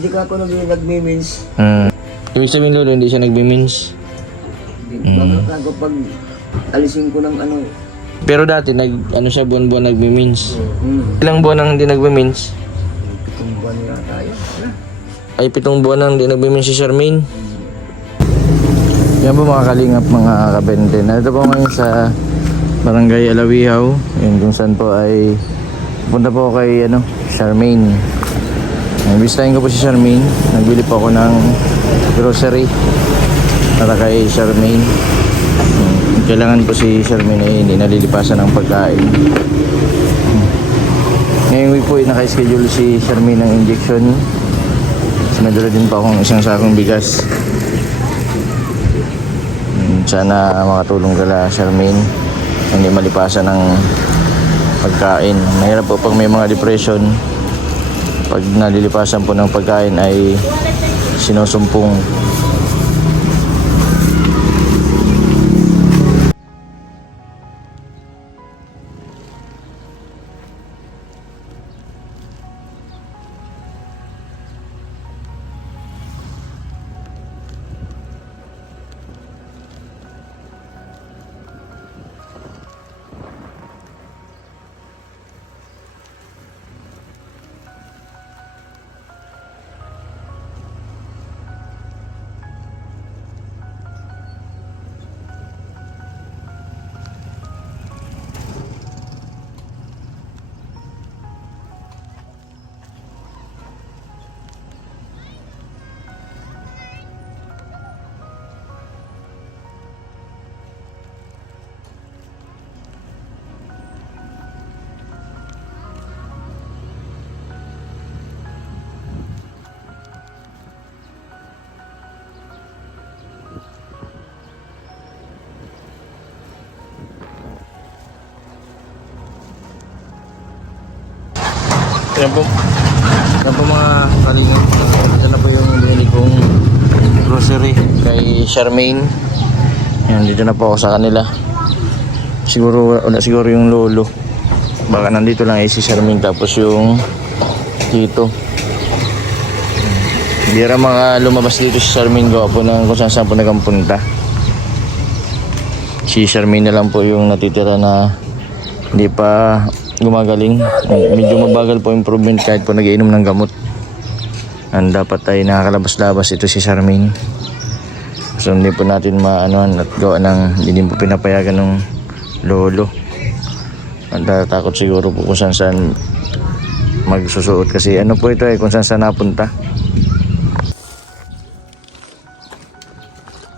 Hindi ka ako nag nagmimins. Hmm. Ibig sabihin lolo, hindi siya nagmimins. Baka ako pag alisin ko ng ano. Pero dati, nag, ano siya, buwan-buwan nagmimins. Hmm. Ilang buwan nang hindi nagmimins? Itong buwan na tayo. Ay, pitong buwan nang hindi nagmimins si Charmaine. Yan po mga kalingap, mga kabente. Nandito po ngayon sa Barangay Alawihaw. Yun kung saan po ay punta po kay ano, Charmaine. Nabisitahin ko po si Charmaine. Nagbili po ako ng grocery para kay Charmaine. Hmm, Kailangan po si Charmaine ay hindi nalilipasan ng pagkain. Hmm. Ngayong week po ay naka-schedule si Charmaine ng injection. Tapos may dala din po akong isang sakong bigas. Hmm, Sana makatulong kala Charmaine hindi malipasan ng pagkain. Mahirap po pag may mga depression. Pag nalilipasan po ng pagkain ay sinusumpong. Yan po. Yan po mga kalingap. Ito na po yung binili kong grocery kay Charmaine. Yan, dito na po ako sa kanila. Siguro, wala siguro yung lolo. Baka nandito lang ay si Charmaine tapos yung tito. Bira mga lumabas dito si Charmaine gawa po ng kung saan saan po nagampunta. Si Charmaine na lang po yung natitira na hindi pa gumagaling. Medyo mabagal po improvement kahit po nagiinom ng gamot. Ang dapat ay nakakalabas-labas ito si Charmaine. So hindi po natin maanoan at gawa ng hindi po pinapayagan ng lolo. Ang takot siguro po kung saan saan magsusuot kasi ano po ito eh kung saan saan napunta.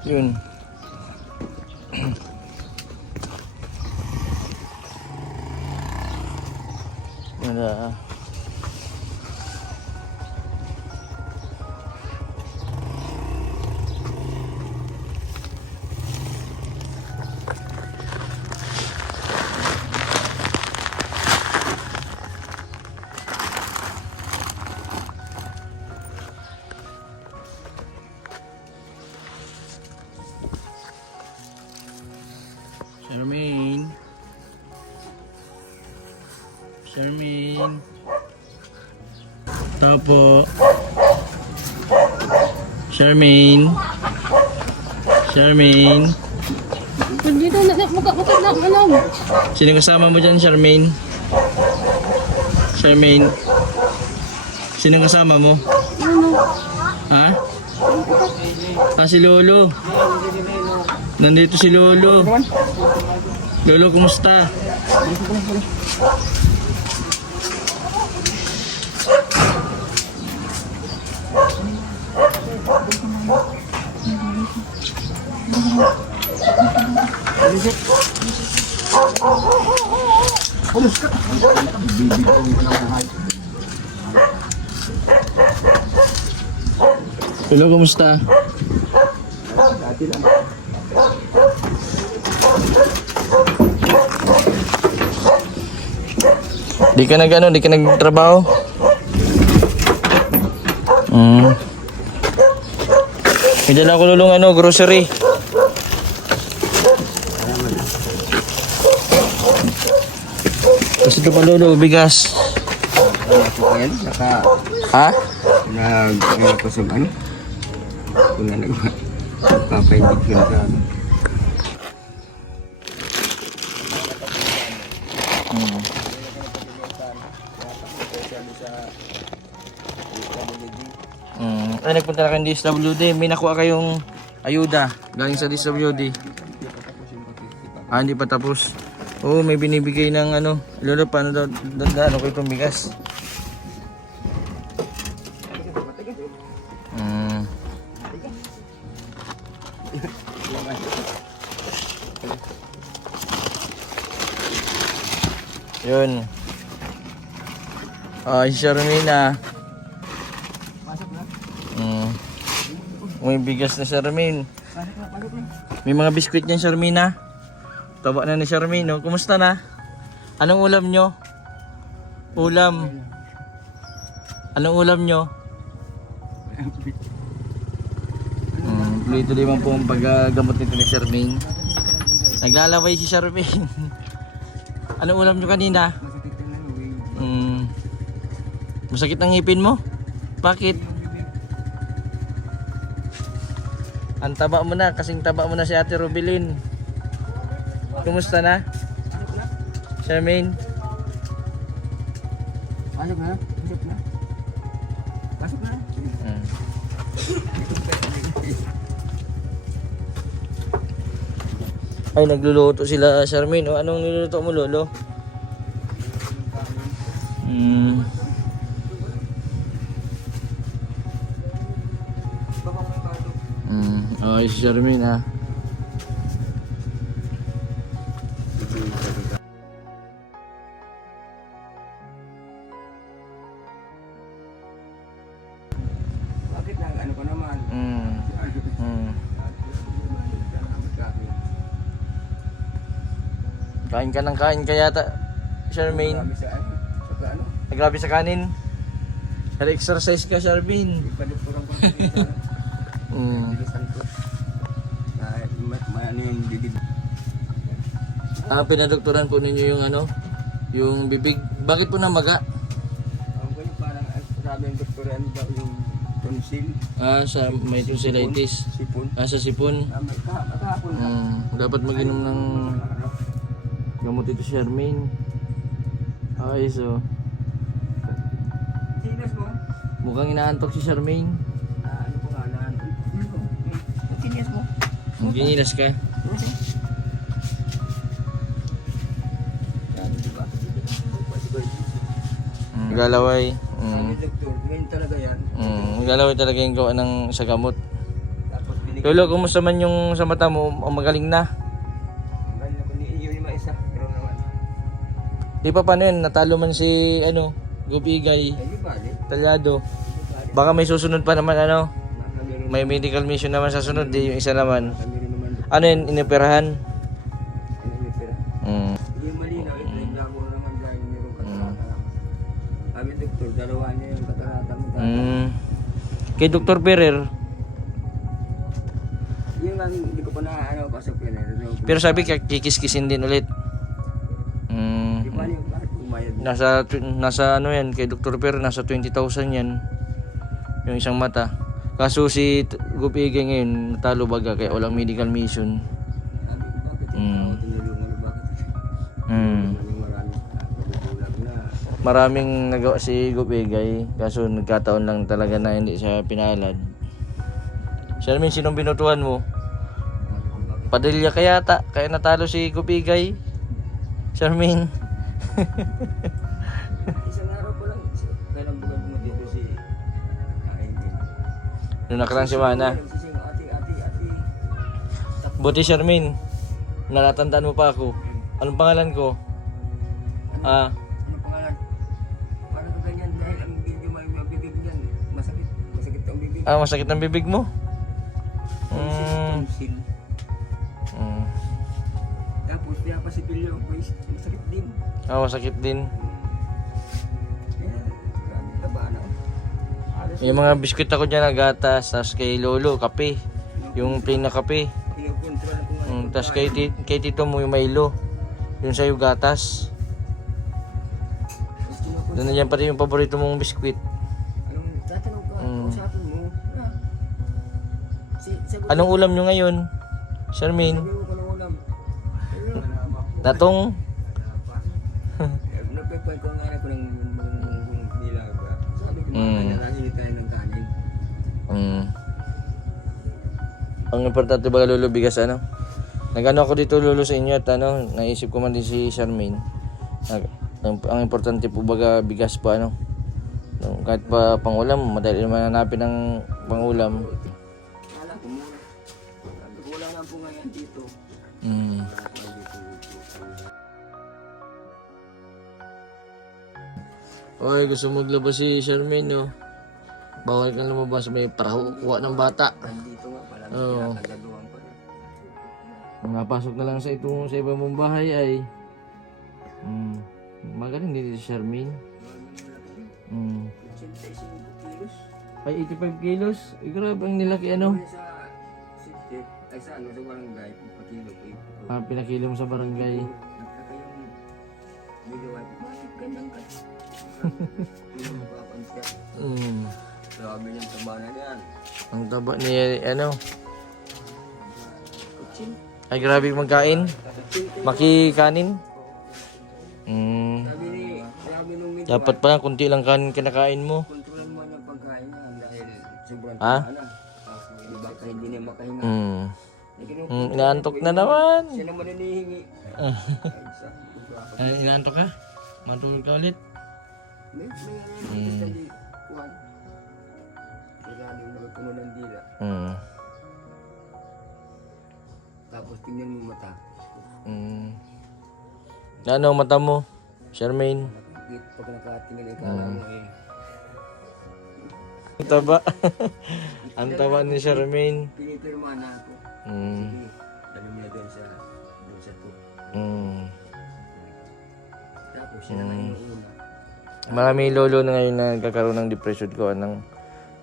Yun. Wala. Charmaine. Charmaine. Charmaine. Dito na na muka muka na ano. Sino kasama mo dyan, Charmaine? Charmaine. Sino kasama mo? Ha? Ah, si Lolo. Nandito si Lolo. Lolo, kumusta? Lolo, kumusta? Di ka nag ano, di ka nagtrabaho? Hmm. May dala ko lulong ano, grocery. Tapos ito pa lolo, bigas. Naka, Ha? Nag, ano ko sa ano? Kung na nag, nagpapaindig ko na ano. Mm. Ay, nagpunta na kayong DSWD. May nakuha kayong ayuda galing sa DSWD. Ah, hindi pa tapos. Oo, may binibigay ng ano. Lolo, paano daw dandaan ako itong bigas? Mm. Yun. Ah, si Sharmina. Mm. May bigas na Sharmin. May mga biskwit niyan Sharmina. Taba na ni Sharmin. Oh. Kumusta na? Anong ulam nyo? Ulam. Anong ulam nyo? Mm, plito limang po ang paggamot nito ni Sharmin. Naglalaway si Sharmin. Anong ulam nyo kanina? Mm, masakit ang ngipin mo? Bakit? Ang taba mo na, kasing taba mo na si Ate Rubilin. Kumusta na? Charmaine? Pasok na, pasok na. Pasok na. Hmm. Ay, nagluluto sila, Charmaine. O, anong niluluto mo, Lolo? Hmm. Hmm. Okay, si Charmaine, ah. Kain ka ng kain kaya ta, Charmaine. Marami sa ano, sa ano, Nagrabe sa kanin. Nag-exercise ka, Charmaine. ipadukturang ko Mm. Ah, ano yung bibig. Ah, pinadoktoran po ninyo yung ano, yung bibig. Bakit po namaga? Ang ko parang ah, sabi ng doktor ano daw yung tonsil, Ah, sa may tonsillitis. sipon. Ah, sa sipon. Ah, may kahapon. Hmm, dapat mag-inom ng gamot ito, Charmaine. Okay, so Sinas mo? mukhang inaantok si Charmaine. Ah, ano po nga na? Ang sinas mo? Ginilas ka. Mm. Galaway. Mm. ngayon talaga yan. Mm. Galaway talaga yung gawa ng sa gamot. Lolo, kumusta man yung sa mata mo? Ang magaling na. Di pa paano yun? Natalo man si, ano, Gubigay. Talyado. Baka may susunod pa naman, ano? May medical mission naman sa sunod, di yung isa naman. Ano yun, inoperahan? Mm. Lang. Ng doktor, dalawa niya yung katarata mo. Mm. Kay Dr. Perer, Yung nga, hindi ko pa na ano, pasok yun. eh. pero sabi kikiskisin din ulit. Nasa, nasa ano yan, kay Dr. Perer, nasa 20,000 yan. Yung isang mata. Kaso si Gupigay ngayon, natalo baga, kaya walang medical mission. Mm. Mm. Maraming nagawa si Gupigay, kaso nagkataon lang talaga na hindi siya pinalad. Shermin, sinong binutuhan mo? Padilya kaya ta, kaya natalo si Gupigay. Shermin. Isang araw ko lang, kailang bugad mo dito si Kaingin. Noong nakarang semana. Buti Shermin, natatandaan mo pa ako. Anong pangalan ko? Ah, Ano pangalan? Paano ka ganyan? Dahil ang video may mabibig yan. Masakit. Masakit ang bibig. ah masakit ang bibig mo? Mm. Tonsil. mm. Tapos kaya pa si Pilyo. Masakit din. Ah, masakit din. Yung mga biskuit ako dyan na gatas, tapos kay Lolo, kape. Yung plain na kape. Mm, tapos kay, ti- kay Tito mo yung Milo. Yung sa'yo gatas. Doon na dyan pati yung paborito mong biskuit. Ka? Mm. Anong ulam nyo ngayon? Charmaine? Sabi mo ko ko nga ako ng nila ba. Sabi ko, Mm. mm. kanya tayo ng kanin. Mm. Ang importante ba lolo bigas ano? Nagano ako dito lolo sa inyo at ano, naisip ko man din si Charmaine. Nag, ang, ang importante po baga bigas pa ano. No, Kahit pa pangulam, madali naman hanapin ng pangulam. Oy, gusto maglabas si Charmaine no. Bawal kang lumabas, may paraho kuha ng bata. Nandito nga pala. Oo. Nakagaluhan pa rin. Napasok na lang sa itong sa ibang mong bahay ay mm, magaling din si Charmaine. Mm. 85 kilos. Ay, 85 kilos. Ay, grabe ang nilaki ano. Kaya sa city, ay sa ano, sa barangay, pa kilo. eh. Ah, pinakilo mo sa barangay. Nagtaka yung video ay, bakit ganyan ka? Yung. Mm. Grabe niyang taba na yan. Ang taba ni ano. Ay, grabe magkain. Makikanin. Mm. Dapat pa kunti lang kanin kinakain mo. kontrolan mo yung pagkain dahil sobrang Ha? taba na. Di ba hindi niya makahinga. Mm. Eh, Mm, inaantok na eh, naman. Siya naman hinihingi. Ay. Ay, inaantok ka? Matulog ka ulit? May, may, may, may, kuhan. Kailangan yung nagpuno ng dila. Mm. Tapos tingnan mo mata. Mm. Ano ang mata mo? Charmaine? Pag nakatingin ay kala mo eh. Ang taba. ang taba ni Charmaine. Pinipirma na ako. Mm. Sige, dali mo na doon sa, doon sa to. Mm. Tapos siya naman yung una. Marami lolo na ngayon na nagkakaroon ng depression ko. Ng,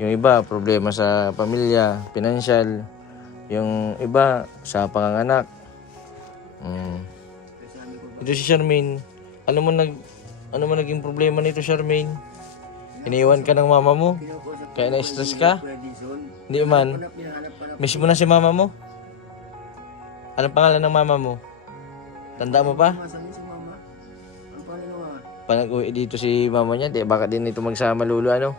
yung iba, problema sa pamilya, financial. Yung iba, sa panganganak. Mm. Ito si Charmaine. Ano mo nag ano mo naging problema nito, Charmaine? Iniwan ka ng mama mo? Kaya na-stress ka? Hindi man. Miss mo na si mama mo? Anong pangalan ng mama mo? Tanda mo pa? Pananawa. Pa nag-uwi dito si mama niya, di baka din ito magsama lolo ano?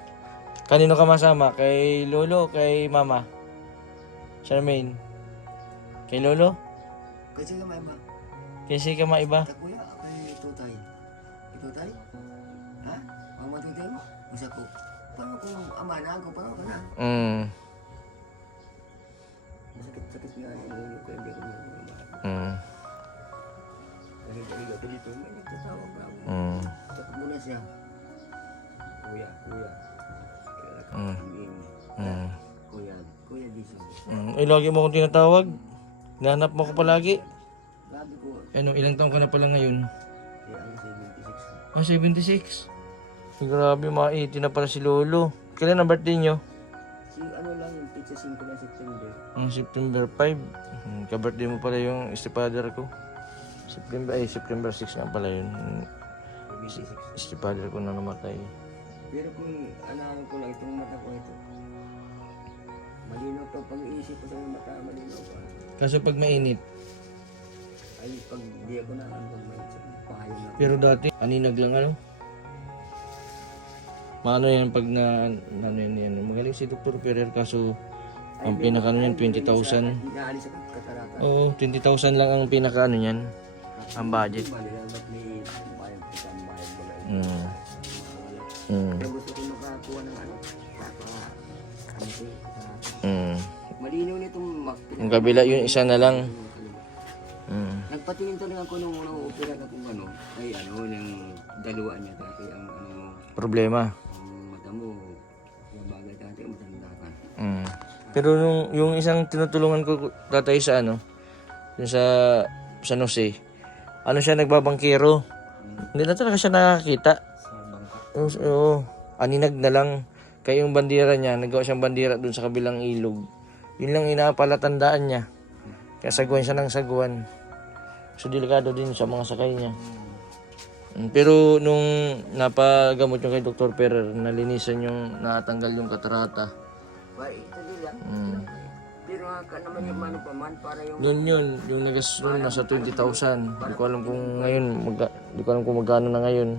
Kanino ka masama? Kay lolo, kay mama? Charmaine? Kay lolo? Kasi nga may ba? Kasi ka maiba? Kakuya, ako yung tutay. Itutay? Ha? Ang matutay mo? Masa ko. Paano kung ama na ako? Paano ka na? Mm. Masakit-sakit nga yung ulo ko. Hindi ko mga Mm. Kasi dali ako dito. Siya. Kuya, kuya. Mm. mm. Kuya, kuya Dizon. Mm. Eh, lagi mo akong tinatawag. Nahanap mo ko palagi. Sabi ko, Ano, ilang taon ka na pala ngayon? eh, ano 76. Ah, 76. Ay, grabe, mga 80 na pala si Lolo. Kailan ang birthday nyo? Si ano lang yung pizza 5 na September. Ang September 5. Hmm, ka-birthday mo pala yung stepfather ko. September, ay, September 6 nga pala yun. Yung 76. Stepfather ko na namatay. Pero kung anahan ko lang itong mata ko ito. Malinaw pa pag-iisip ko sa mata, malinaw pa. Kaso pag mainit. Ay, pag di ako na ano, pahayo na. Pero dati, aninag lang ano. Maano yan pag na, ano yan, yan. Magaling si Dr. Ferrer kaso ang pinaka ano yan, 20,000. Inaalis ako katarata. Oo, 20,000 lang ang pinaka ano yan. Ang budget. Mm. Mm. Pero gusto ko makakuha ng ano, papa, katarata. Mm. Malinaw nitong mak. Ang kabila yun, isa na lang. Mm. Nagpatingin talaga ako nung unang opera na kung ano, ay ano, ng dalawa niya dati ang ano, Problema. ang mata mo, yung bagay dati, matanda ka. Mm. Pero nung yung isang tinutulungan ko tatay sa ano, yung sa San Jose, ano siya nagbabangkero. Hindi na talaga siya nakakita. Sa bangka. Oo, oo. aninag na lang. Kaya yung bandira niya, nagawa siyang bandira dun sa kabilang ilog. Yun lang inapalatandaan niya. Kaya saguan siya ng saguan. So delikado din sa mga sakay niya. Mm, Pero nung napagamot yung kay Dr. Ferrer, nalinisan yung natanggal yung katarata. Ba, ito lang. Mm. Ka naman yung mano pa man para yung... Yun yun, yung nagas nun nasa 20,000. Hindi ko alam kung ngayon, hindi ko alam kung magkano na ngayon.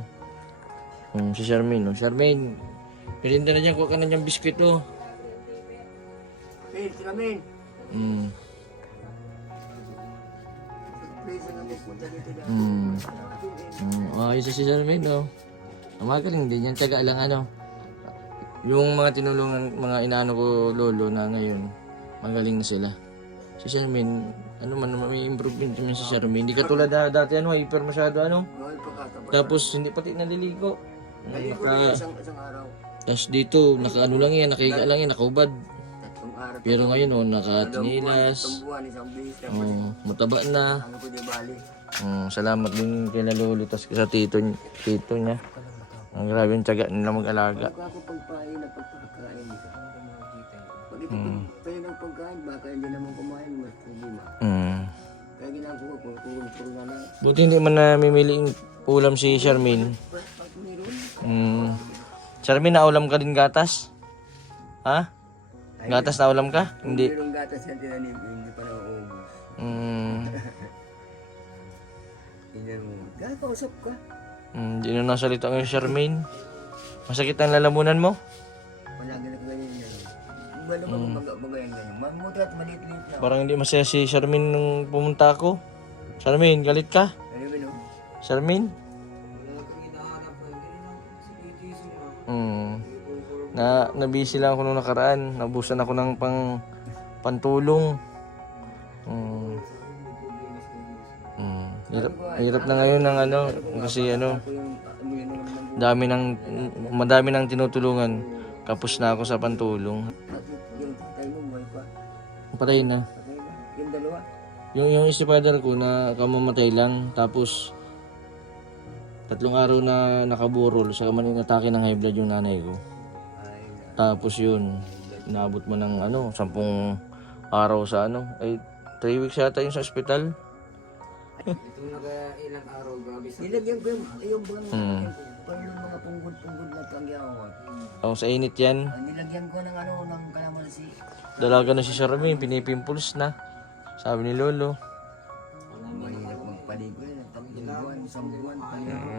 Hmm, si Charmaine, no? Charmaine, pilinda na dyan, kuha ka na dyan biskwit, oh. Please, Ramin. Hmm, Please, Ramin. Punta dito na. hmm. Hmm, ayos na si Charmaine, oh. Ang Magaling din yan, taga lang ano. Yung mga tinulungan, mga inaano ko lolo na ngayon, magaling na sila. Si Charmaine, ano man, may improvement naman si Charmaine. Hindi katulad na dati, ano, hyper masyado, ano. Tapos hindi pati naliligo. Naka, tapos dito, nakaano lang yan, nakahiga lang yan, nakaubad. Pero ngayon, oh, nakatinilas. Oh, mataba na. Ano. Oh, salamat din kay Lolo, tapos sa tito, tito niya. Ang grabe yung tiyaga nila mag-alaga. Ako pagpain na pagpakain. Ito tayo ng pagkain, baka hindi naman kumain, mas problema. Mm. Kaya ginagawa ko, puro-puro na lang. Buti hindi man namimili yung ulam si meron, Mm. Charmaine, naulam ka din gatas? Ha? Gatas na ulam ka? Hindi. merong gatas yan tinanim, hindi pa nauubos. Mm. Hindi mo, kakausap ka. Mm, Hindi na nasalita ngayon Charmaine. Masakit ang lalamunan mo? Iba naman Hmm. kung baga, baga yan ganyan. Mamuti at maliit-liit na. Parang hindi masaya si Charmaine nung pumunta ako. Charmaine, galit ka? Ba no? Charmaine? Hmm. Na nabisi lang ako nung nakaraan. Nabusan ako ng pang pantulong. Hmm. Hmm. Hirap, hirap na ngayon ng ano kasi ano dami ng madami ng tinutulungan. Kapos na ako sa pantulong. Patay na. Patay na. Yung dalawa. Yung yung stepfather ko na kamamatay lang tapos tatlong araw na nakaburol sa man inatake ng high blood yung nanay ko. Ay, Tapos yun, inaabot mo ng ano, sampung araw sa ano, ay 3 weeks yata yung sa ospital. nilagyan ko yung, yung bang, Hmm. Parang yung mga punggol-punggol na tangyawat. Oh, sa init yan. Ah, nilagyan ko ng ano, ng kalamansi. Dalaga na si Charmaine, pinipimples na. Sabi ni Lolo. Mahirap magpaligo yan. Tatlong buwan, isang buwan. paligo.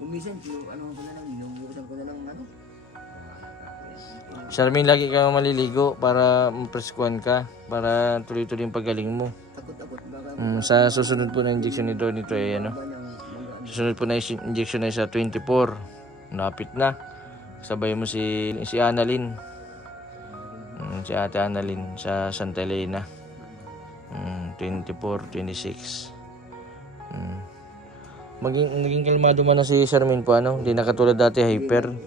Kumisan, yung ano ko na lang, inuutan ko na lang ano. Charmaine, lagi ka maliligo para mapreskuhan ka. Para tuloy-tuloy yung pagaling mo. Takot-takot baka Mm, sa susunod po na injection nito nito ay ano. Susunod po na injection ay sa 24. Napit na. Sabay mo si si Annalyn. Mm, si Ate Annalyn sa Santa Elena. Mm, 24, 26. Mm. Maging naging kalmado man na si Charmaine po ano, hindi na katulad dati hyper. na.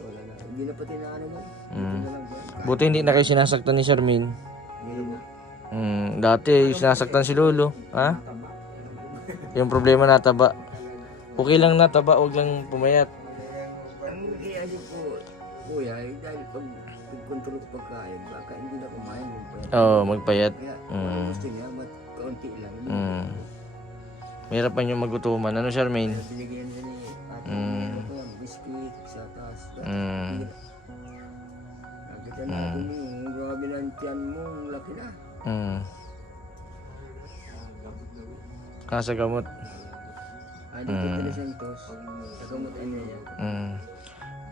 Hindi na pati na ano mo. Mm. Na. Buti hindi na kayo sinasaktan ni na. Mm, dati sinasaktan si Lolo, ha? Yung problema nataba. Okay lang nataba, wag lang pumayat. Ang iali ko, kuya, ay dahil pag pag-control ko pagkain, baka hindi na kumain. Oo, oh, magpayat. Kaya, Mm. gusto niya, mat kaunti lang. Mm. Mahirap pa yung magutuman. Ano, Charmaine? Binigyan niya ni ate, Mm. ano biscuit, sa taas. Mm. Nakita natin yung grabe na ang tiyan mo, laki na. Mm. Kasa gamot. Ah, dito mm. Santos, sa gamot ano yan. Mm.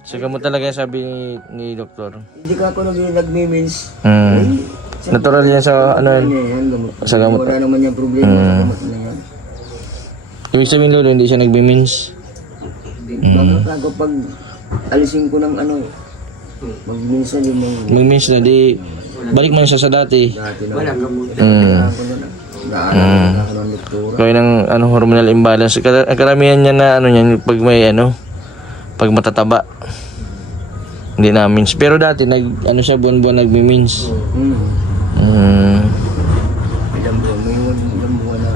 Sa gamot talaga sabi ni, ni doktor. Hindi ka ako nag- nagmimins. Mm. Natural yan sa ano yun. Ano yan. Sa gamot. Wala naman yung problema sa gamot na yan. Ibig sabihin lolo, hindi siya nagbimins. Hindi, Baka ako pag alisin ko ng ano, magminsan yung mga Magmins na di, balik mo siya sa dati. dati na. Wala gamot. Mm. Doktora. Gawin ng ano, hormonal imbalance. Kar- karamihan niya na ano yan, pag may ano, pag matataba. Hindi na mins. Pero dati, nag, ano siya, buwan-buwan nagmi-mins. Hmm. Mm. Ilang buwan, may ilang buwan na.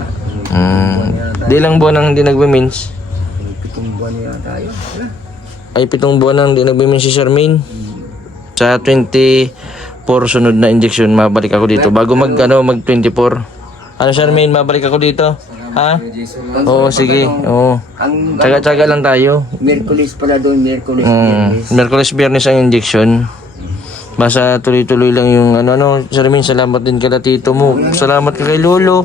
Mm. Di lang buwan ang hindi nagmi-mins. May pitong buwan na tayo. Ay, pitong buwan ang hindi nagmi-mins si Charmaine. Sa 24 sunod na injection, mabalik ako dito. Bago mag, ano, mag 24. Ano Charmaine, mabalik ako dito? Ha? Oo, sige. Oo. Ang Tsaga-tsaga lang tayo. Merkulis pala doon, Merkulis, Mm. Merkulis Biyernes ang injection. Basta tuloy-tuloy lang yung ano ano. Charmaine, salamat din kala tito mo. Salamat ka kay Lolo.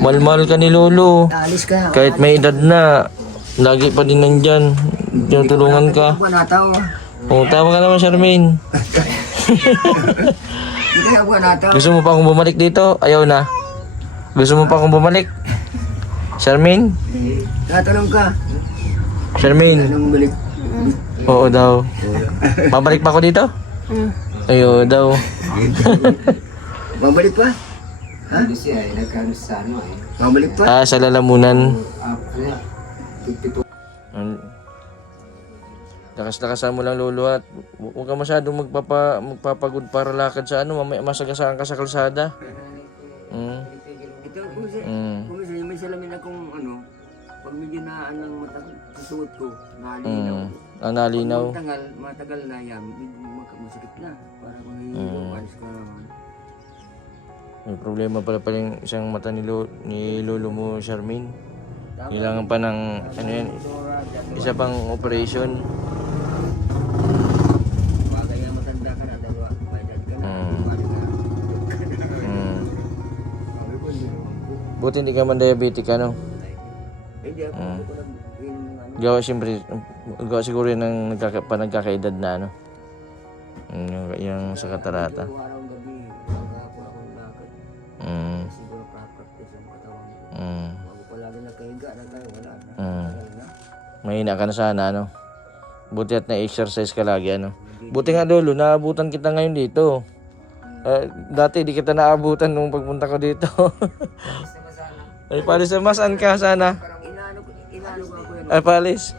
Malmal ka ni Lolo. Alis ka. Kahit may edad na, lagi pa din nandyan. Tinutulungan ka. Nataw. Oh, tama ka naman, Charmaine. Gusto mo pa akong bumalik dito? Ayaw na. Gusto mo pa akong bumalik? Charmaine? Tatanong ka. Charmaine? Anong balik? Oo daw. Babalik pa ako dito? Hmm. Ayaw daw. Babalik pa? Ha? Hindi siya eh, nagkano sa ano eh. Babalik pa? Ah, sa lalamunan. Ang- Lakas-lakasan mo lang lolo at hu- huwag ka masyadong magpapa, magpapagod para lakad sa ano, mamaya masagasaan ka sa kalsada. Mm. Naan ng mata sa suot ko, nalinaw. Mm. Ang nalinaw. Pag matagal, matagal na yan, masakit na. Para kung hihilo, Mm. alis ka naman. May problema pala pala yung isang mata ni, lo, ni lolo mo, Charmaine. Kailangan pa ng, ano yan, isa pang operation. Mm. Mm. Buti hindi ka man diabetic, ano? Eh, di ako, Mm. hindi ko ng ano. Gawa siyempre, gawa siguro yun ng nagkaka, pa nagkakaedad na, ano? Yung, yung sa katarata. Mm. Siguro pra-practice ang katawan ko. Mm. Bago palagi nakahiga na tayo, wala na. Mm. Mahina ka na sana, ano? Buti at na-exercise ka lagi, ano? Buti nga, Lolo, naabutan kita ngayon dito. Eh, dati di kita naabutan nung pagpunta ko dito. Ay, palis na saan ka sana? Ay, palis.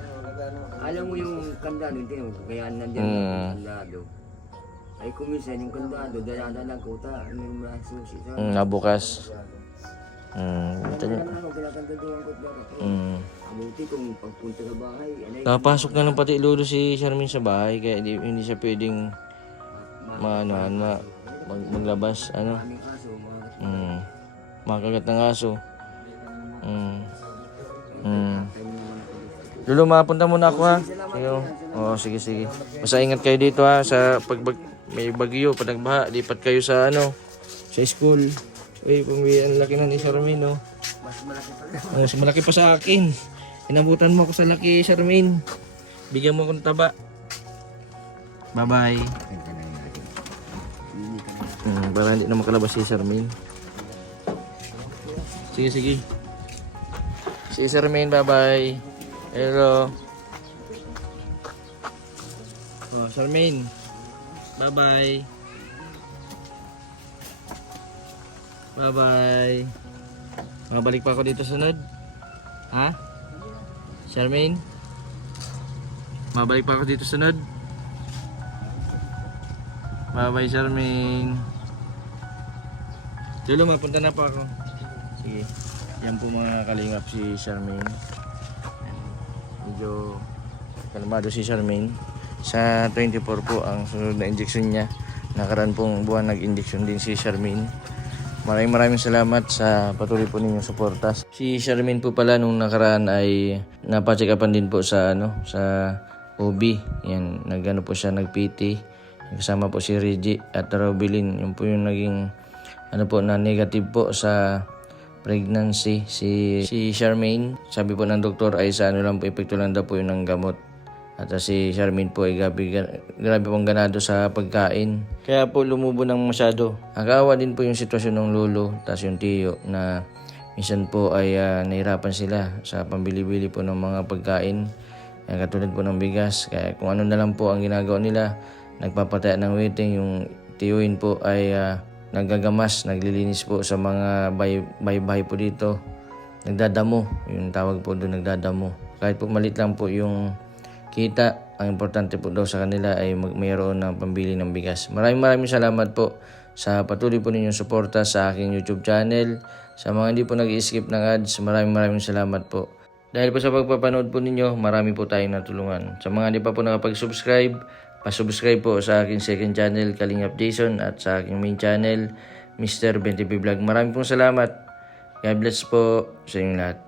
Alam mo yung kandado, hindi mo, kaya nandiyan Mm. yung kandado. Ay kumisan yung kandado, dala-dala ko, ta, ano yung mga susi. Mm, nabukas. Mm, ito niya. Mm. Kung pagpunta sa bahay, Napasok na lang pati Lolo si Charmin sa bahay, kaya hindi, hindi siya pwedeng maano, ma, mag, maglabas, ano. Mm. Makagat ng aso. Mm. Mm. Lolo, mapunta muna ako ha. Sige. Oo, sige, sige. Basta ingat kayo dito ha. Sa pag may bagyo, pag nagbaha, lipat kayo sa ano, sa school. Uy, pumi, ang laki na ni Charmaine, no? mas malaki pa. Oh, mas malaki pa sa akin. Inabutan mo ako sa laki, Charmaine. Bigyan mo akong taba. Bye-bye. Hmm, para hindi na makalabas si Charmaine. Sige, sige. Sige, Charmaine. Bye-bye. Hello. Oh, Charmaine. Bye-bye. Bye-bye. Mabalik pa ako dito sunod. Ha? Charmaine? Mabalik pa ako dito sunod. Bye-bye, Charmaine. Dulo, mapunta na pa ako. Sige. Yan po mga kalingap si Charmaine. Medyo kalmado si Charmaine. Sa 24 po ang sunod na injection niya. Nakaraan pong buwan nag-injection din si Charmaine. Maraming maraming salamat sa patuloy po ninyong suporta. Si Charmaine po pala nung nakaraan ay napacheck upan din po sa ano sa OB. Yan, nagano po siya nag-PT. Kasama po si Reggie at Robilin. Yung po yung naging ano po na negative po sa pregnancy si si Charmaine. Sabi po ng doktor ay sa ano lang po epekto lang daw po yun ng gamot. At uh, si Charmaine po ay grabe, grabe pong ganado sa pagkain. Kaya po lumubo ng masyado. Nakakawa din po yung sitwasyon ng lolo, tapos yung tiyo na minsan po ay ah, nahirapan sila sa pambili-bili po ng mga pagkain. Kaya katulad po ng bigas. Kaya kung ano na lang po ang ginagawa nila, nagpapataya ng waiting. Yung tiyuin po ay ah, naggagamas, naglilinis po sa mga bay- bahay-bahay po dito. Nagdadamo, yung tawag po doon nagdadamo. Kahit po malit lang po yung kita, ang importante po daw sa kanila ay mag- mayroon ng pambili ng bigas. Maraming maraming salamat po sa patuloy po ninyong suporta sa aking YouTube channel. Sa mga hindi po nag-skip ng ads, maraming maraming salamat po. Dahil po sa pagpapanood po ninyo, marami po tayong natulungan. Sa mga hindi pa po nakapag-subscribe, pasubscribe po sa aking second channel, Kalingap Jason, at sa aking main channel, Mr. 20p Vlog. Maraming pong salamat. God bless po sa inyong lahat.